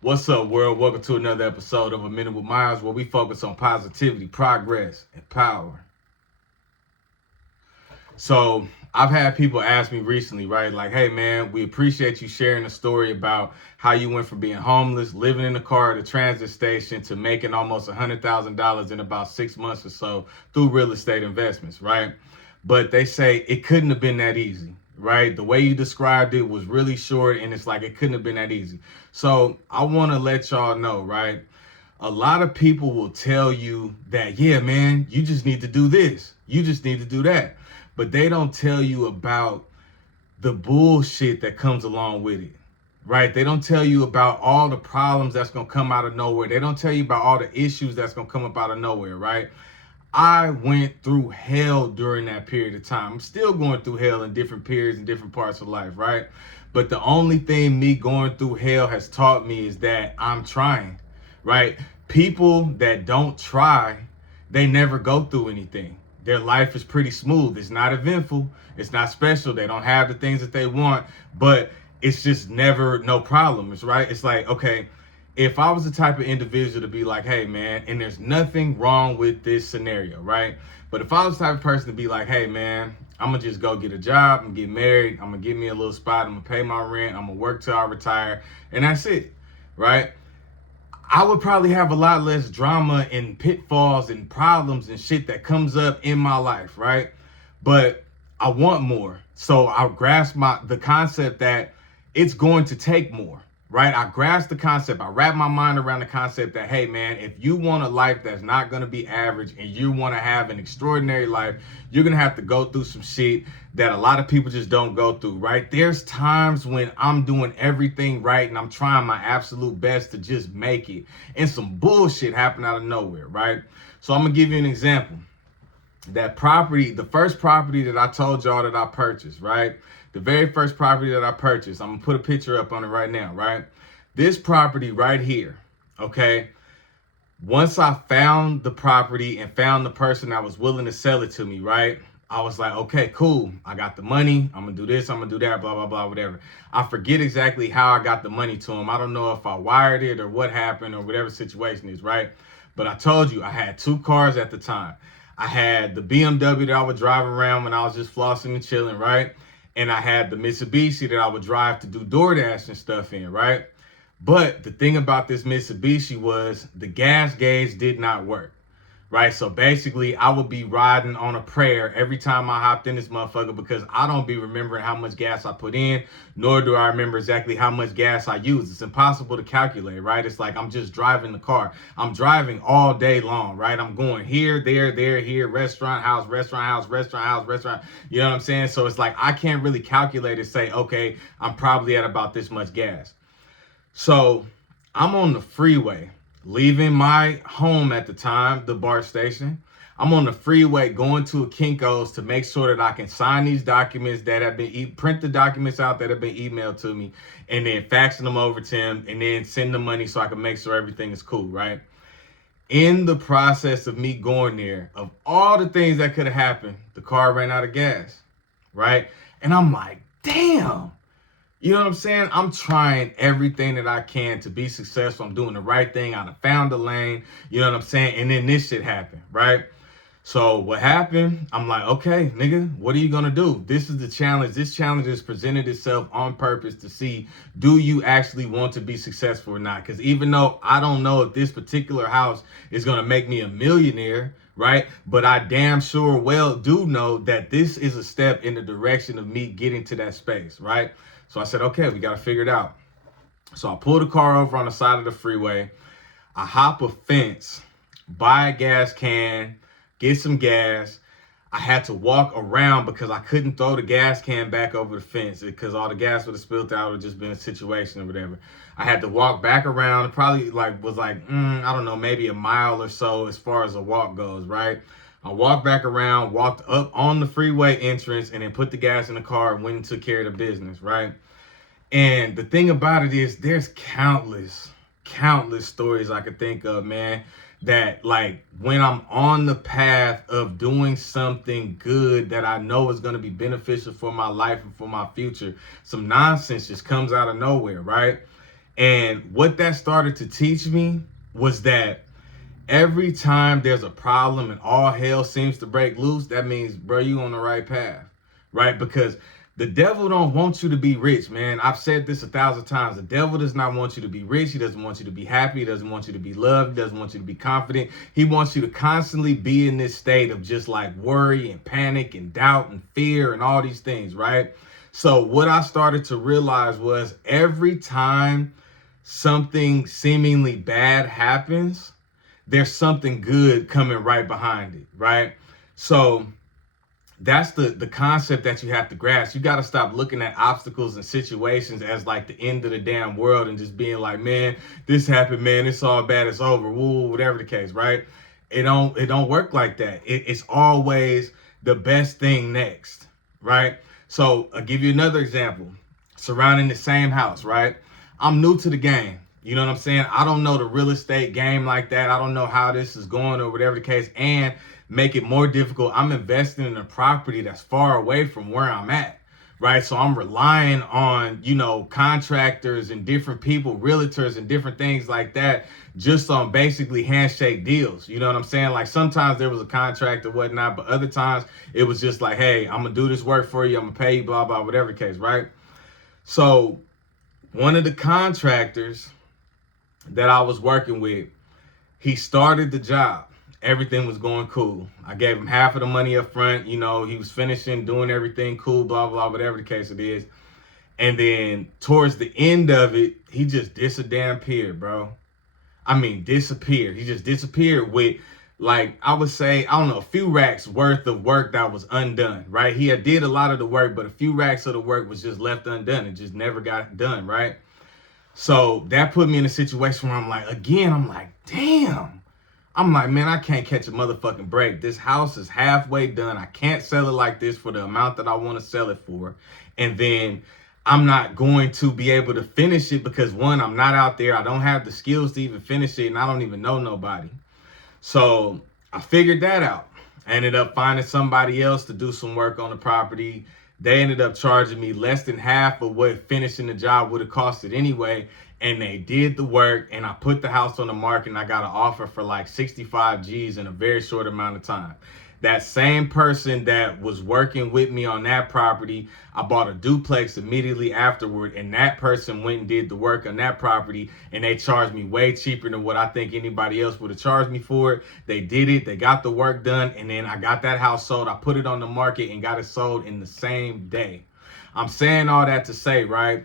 What's up, world? Welcome to another episode of A Minute with Miles, where we focus on positivity, progress, and power. So, I've had people ask me recently, right? Like, hey, man, we appreciate you sharing a story about how you went from being homeless, living in a car at a transit station, to making almost $100,000 in about 6 months or so through real estate investments, right? But they say it couldn't have been that easy, right? The way you described it was really short, and it's like it couldn't have been that easy. So I want to let y'all know, right? A lot of people will tell you that, yeah, man, you just need to do this. You just need to do that. But they don't tell you about the bullshit that comes along with it, right? They don't tell you about all the problems that's going to come out of nowhere. They don't tell you about all the issues that's going to come up out of nowhere, right? I went through hell during that period of time. I'm still going through hell in different periods and different parts of life, right? But the only thing me going through hell has taught me is that I'm trying, right? People that don't try, they never go through anything. Their life is pretty smooth. It's not eventful. It's not special. They don't have the things that they want, but it's just never no problem. It's right. It's like, okay, if I was the type of individual to be like, hey, man, and there's nothing wrong with this scenario, right? But if I was the type of person to be like, hey, man, I'm going to just go get a job and get married. I'm going to get me a little spot. I'm going to pay my rent. I'm going to work till I retire. And that's it, right? I would probably have a lot less drama and pitfalls and problems and shit that comes up in my life, right? But I want more. So I grasp the concept that it's going to take more, right? I grasp the concept. I wrap my mind around the concept that, hey, man, if you want a life that's not going to be average and you want to have an extraordinary life, you're going to have to go through some shit that a lot of people just don't go through, right? There's times when I'm doing everything right and I'm trying my absolute best to just make it, and some bullshit happen out of nowhere, right? So I'm going to give you an example. That property, the first property that I told y'all that I purchased, right? The very first property that I purchased, I'm gonna put a picture up on it right now, right? This property right here, okay? Once I found the property and found the person that was willing to sell it to me, right? I was like, okay, cool. I got the money. I'm gonna do this. I'm gonna do that, blah, blah, blah, whatever. I forget exactly how I got the money to him. I don't know if I wired it or what happened or whatever situation is, right? But I told you I had two cars at the time. I had the BMW that I would drive around when I was just flossing and chilling, right? And I had the Mitsubishi that I would drive to do DoorDash and stuff in, right? But the thing about this Mitsubishi was the gas gauge did not work, right? So basically, I would be riding on a prayer every time I hopped in this motherfucker, because I don't be remembering how much gas I put in, nor do I remember exactly how much gas I use. It's impossible to calculate, right? It's like I'm just driving the car. I'm driving all day long, right? I'm going here, there, here, restaurant, house, restaurant, house, restaurant, house, restaurant. You know what I'm saying? So it's like I can't really calculate and say, okay, I'm probably at about this much gas. So I'm on the freeway, leaving my home at the time, the BART station. I'm on the freeway going to a Kinko's to make sure that I can sign these documents that have been, print the documents out that have been emailed to me, and then faxing them over to him, and then send the money so I can make sure everything is cool, right? In the process of me going there, of all the things that could have happened, the car ran out of gas, right? And I'm like, damn. You know what I'm saying? I'm trying everything that I can to be successful. I'm doing the right thing. I found the lane. You know what I'm saying? And then this shit happened, right? So what happened? I'm like, okay, nigga, what are you going to do? This is the challenge. This challenge has presented itself on purpose to see, do you actually want to be successful or not? Because even though I don't know if this particular house is going to make me a millionaire, right? But I damn sure well do know that this is a step in the direction of me getting to that space, right? So I said, okay, we got to figure it out. So I pull the car over on the side of the freeway. I hop a fence, buy a gas can, get some gas. I had to walk around because I couldn't throw the gas can back over the fence because all the gas would have spilled out. It would just been a situation or whatever. I had to walk back around. It probably was I don't know, maybe a mile or so as far as a walk goes, right? I walked back around, walked up on the freeway entrance, and then put the gas in the car and went and took care of the business, right? And the thing about it is there's countless stories I could think of, man, that like when I'm on the path of doing something good that I know is going to be beneficial for my life and for my future, some nonsense just comes out of nowhere, right? And what that started to teach me was that every time there's a problem and all hell seems to break loose, that means, bro, you on the right path, right? Because the devil don't want you to be rich, man. I've said this 1,000 times. The devil does not want you to be rich. He doesn't want you to be happy. He doesn't want you to be loved. He doesn't want you to be confident. He wants you to constantly be in this state of just like worry and panic and doubt and fear and all these things, right? So what I started to realize was every time something seemingly bad happens, there's something good coming right behind it, right? So that's the concept that you have to grasp. You got to stop looking at obstacles and situations as like the end of the damn world and just being like, man, this happened, man, it's all bad, it's over, woo, whatever the case, right? It don't work like that. It's always the best thing next, right? So I'll give you another example. Surrounding the same house, right? I'm new to the game. You know what I'm saying? I don't know the real estate game like that. I don't know how this is going or whatever the case. And make it more difficult, I'm investing in a property that's far away from where I'm at, right? So I'm relying on, contractors and different people, realtors and different things like that, just on basically handshake deals. You know what I'm saying? Like sometimes there was a contract or whatnot, but other times it was just like, hey, I'm gonna do this work for you. I'm gonna pay you, blah, blah, whatever the case, right? So one of the contractors that I was working with, he started the job. Everything was going cool. I gave him half of the money up front. He was finishing, doing everything cool, blah, blah, whatever the case it is. And then towards the end of it, he just disappeared, bro. I mean, disappeared. He just disappeared with, like, I would say, I don't know, a few racks worth of work that was undone, right? He had did a lot of the work, but a few racks of the work was just left undone. It just never got done, right? So that put me in a situation where I'm like, damn. I'm like, man, I can't catch a motherfucking break. This house is halfway done. I can't sell it like this for the amount that I want to sell it for. And then I'm not going to be able to finish it because, one, I'm not out there. I don't have the skills to even finish it, and I don't even know nobody. So I figured that out. I ended up finding somebody else to do some work on the property. They ended up charging me less than half of what finishing the job would have costed anyway. And they did the work, and I put the house on the market, and I got an offer for like 65 G's in a very short amount of time. That same person that was working with me on that property, I bought a duplex immediately afterward, and that person went and did the work on that property, and they charged me way cheaper than what I think anybody else would have charged me for it. They did it, they got the work done, and then I got that house sold. I put it on the market and got it sold in the same day. I'm saying all that to say, right?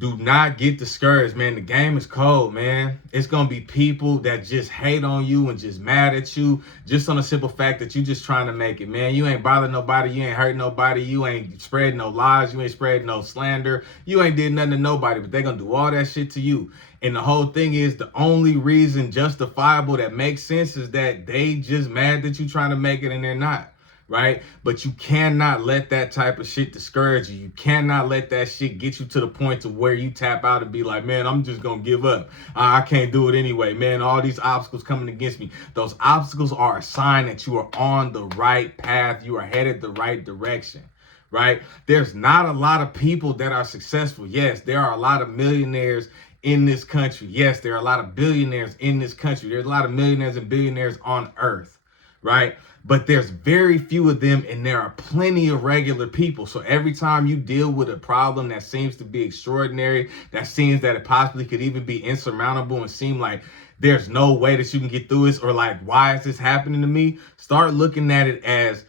Do not get discouraged, man. The game is cold, man. It's going to be people that just hate on you and just mad at you just on the simple fact that you just trying to make it, man. You ain't bothering nobody. You ain't hurt nobody. You ain't spreading no lies. You ain't spreading no slander. You ain't did nothing to nobody, but they going to do all that shit to you. And the whole thing is the only reason justifiable that makes sense is that they just mad that you trying to make it and they're not. Right? But you cannot let that type of shit discourage you. You cannot let that shit get you to the point to where you tap out and be like, man, I'm just going to give up. I can't do it anyway, man. All these obstacles coming against me. Those obstacles are a sign that you are on the right path. You are headed the right direction, right? There's not a lot of people that are successful. Yes, there are a lot of millionaires in this country. Yes, there are a lot of billionaires in this country. There's a lot of millionaires and billionaires on earth, right? But there's very few of them, and there are plenty of regular people. So every time you deal with a problem that seems to be extraordinary, that seems that it possibly could even be insurmountable and seem like there's no way that you can get through this, or like, why is this happening to me? Start looking at it as,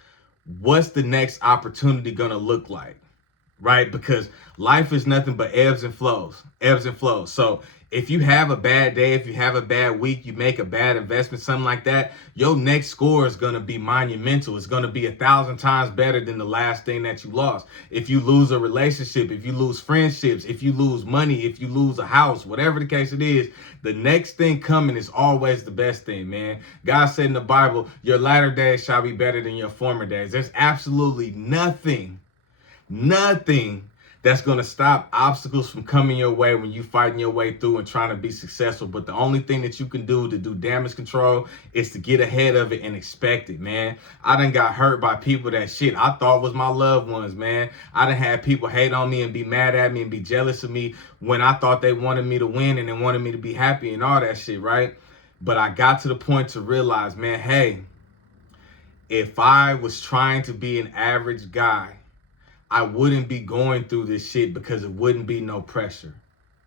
what's the next opportunity going to look like, right? Because life is nothing but ebbs and flows. So if you have a bad day, if you have a bad week, you make a bad investment, something like that, your next score is going to be monumental. It's going to be 1,000 times better than the last thing that you lost. If you lose a relationship, if you lose friendships, if you lose money, if you lose a house, whatever the case it is, the next thing coming is always the best thing, man. God said in the Bible, your latter days shall be better than your former days. There's absolutely nothing that's going to stop obstacles from coming your way when you fighting your way through and trying to be successful. But the only thing that you can do to do damage control is to get ahead of it and expect it, man. I done got hurt by people that shit I thought was my loved ones, man. I done had people hate on me and be mad at me and be jealous of me when I thought they wanted me to win and they wanted me to be happy and all that shit, right? But I got to the point to realize, man, hey, if I was trying to be an average guy, I wouldn't be going through this shit because it wouldn't be no pressure,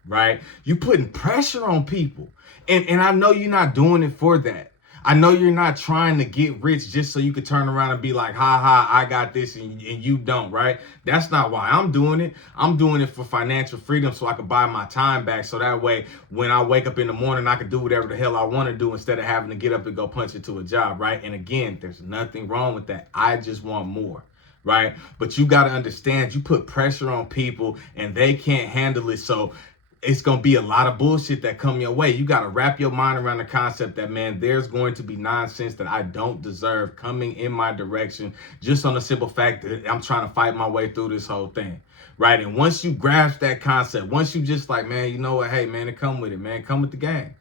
right? You putting pressure on people. And I know you're not doing it for that. I know you're not trying to get rich just so you could turn around and be like, ha ha, I got this and you don't, right? That's not why I'm doing it. I'm doing it for financial freedom so I can buy my time back. So that way, when I wake up in the morning, I can do whatever the hell I want to do instead of having to get up and go punch into a job, right? And again, there's nothing wrong with that. I just want more. Right? But you got to understand, you put pressure on people and they can't handle it. So it's going to be a lot of bullshit that come your way. You got to wrap your mind around the concept that, man, there's going to be nonsense that I don't deserve coming in my direction just on the simple fact that I'm trying to fight my way through this whole thing. Right? And once you grasp that concept, once you just like, man, you know what? Hey, man, it come with it, man. Come with the game.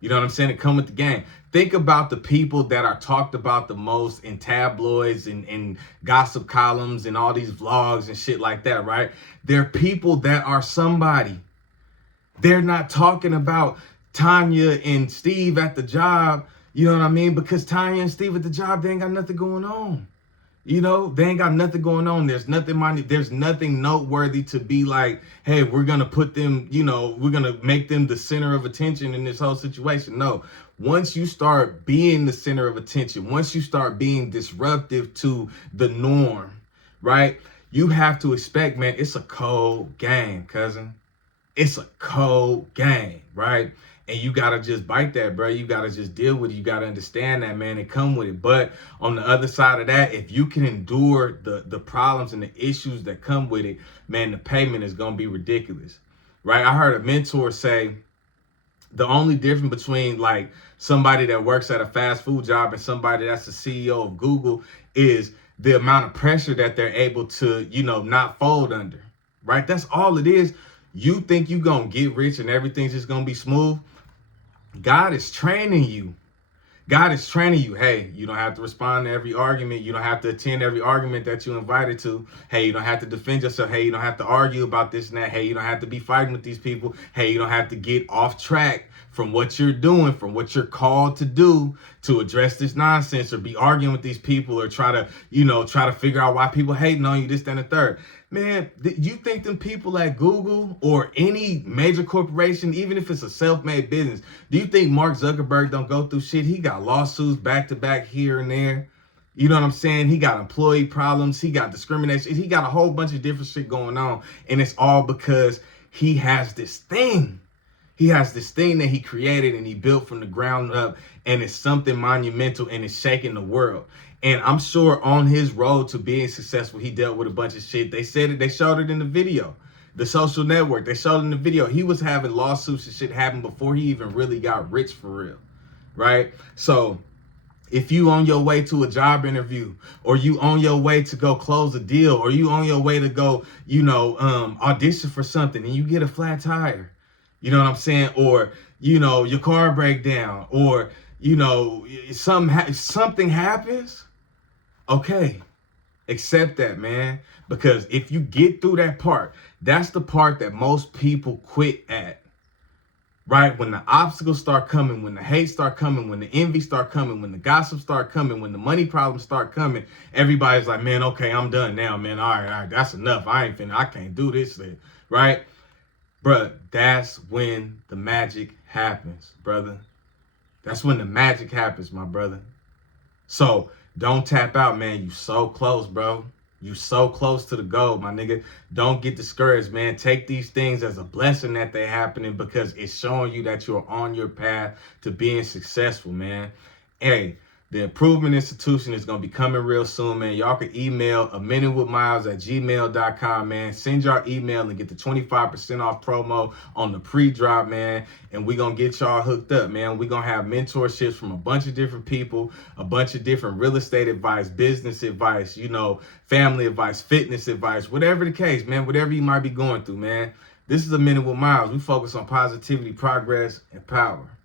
You know what I'm saying? It come with the game. Think about the people that are talked about the most in tabloids and gossip columns and all these vlogs and shit like that, right? They're people that are somebody. They're not talking about Tanya and Steve at the job, you know what I mean? Because Tanya and Steve at the job, they ain't got nothing going on. You know, they ain't got nothing going on. There's nothing noteworthy to be like, hey, we're going to put them, you know, we're going to make them the center of attention in this whole situation. No, once you start being the center of attention, once you start being disruptive to the norm, right? You have to expect, man, it's a cold game, cousin. It's a cold game, right? And you got to just bite that, bro. You got to just deal with it. You got to understand that, man, and come with it. But on the other side of that, if you can endure the problems and the issues that come with it, man, the payment is going to be ridiculous, right? I heard a mentor say the only difference between like somebody that works at a fast food job and somebody that's the CEO of Google is the amount of pressure that they're able to, you know, not fold under, right? That's all it is. You think you're going to get rich and everything's just going to be smooth? God is training you. God is training you. Hey, you don't have to respond to every argument. You don't have to attend every argument that you're invited to. Hey, you don't have to defend yourself. Hey, you don't have to argue about this and that. Hey, you don't have to be fighting with these people. Hey, you don't have to get off track from what you're doing, from what you're called to do to address this nonsense or be arguing with these people or try to figure out why people hating on you, this, that, and the third. Man, you think them people at Google or any major corporation, even if it's a self-made business, do you think Mark Zuckerberg don't go through shit? He got lawsuits back to back here and there. You know what I'm saying? He got employee problems. He got discrimination. He got a whole bunch of different shit going on. And it's all because he has this thing. He has this thing that he created and he built from the ground up, and it's something monumental and it's shaking the world. And I'm sure on his road to being successful, he dealt with a bunch of shit. They said it, they showed it in the video. The Social Network, they showed it in the video. He was having lawsuits and shit happen before he even really got rich for real, right? So if you on your way to a job interview, or you on your way to go close a deal, or you on your way to go, audition for something and you get a flat tire, you know what I'm saying? Or, your car break down, or, something happens. Okay, accept that, man. Because if you get through that part, that's the part that most people quit at. Right? When the obstacles start coming, when the hate start coming, when the envy start coming, when the gossip start coming, when the money problems start coming, everybody's like, man, okay, I'm done now, man. All right, that's enough. I can't do this thing, right? Bruh, that's when the magic happens, brother. That's when the magic happens, my brother. So don't tap out, man. You so close, bro. You so close to the goal, my nigga. Don't get discouraged, man. Take these things as a blessing that they're happening, because it's showing you that you're on your path to being successful, man. Hey, The Improvement Institution is going to be coming real soon, man. Y'all can email aminutewithmiles@gmail.com, man. Send your email and get the 25% off promo on the pre-drop, man. And we're going to get y'all hooked up, man. We're going to have mentorships from a bunch of different people, a bunch of different real estate advice, business advice, family advice, fitness advice, whatever the case, man, whatever you might be going through, man. This is A Minute with Miles. We focus on positivity, progress, and power.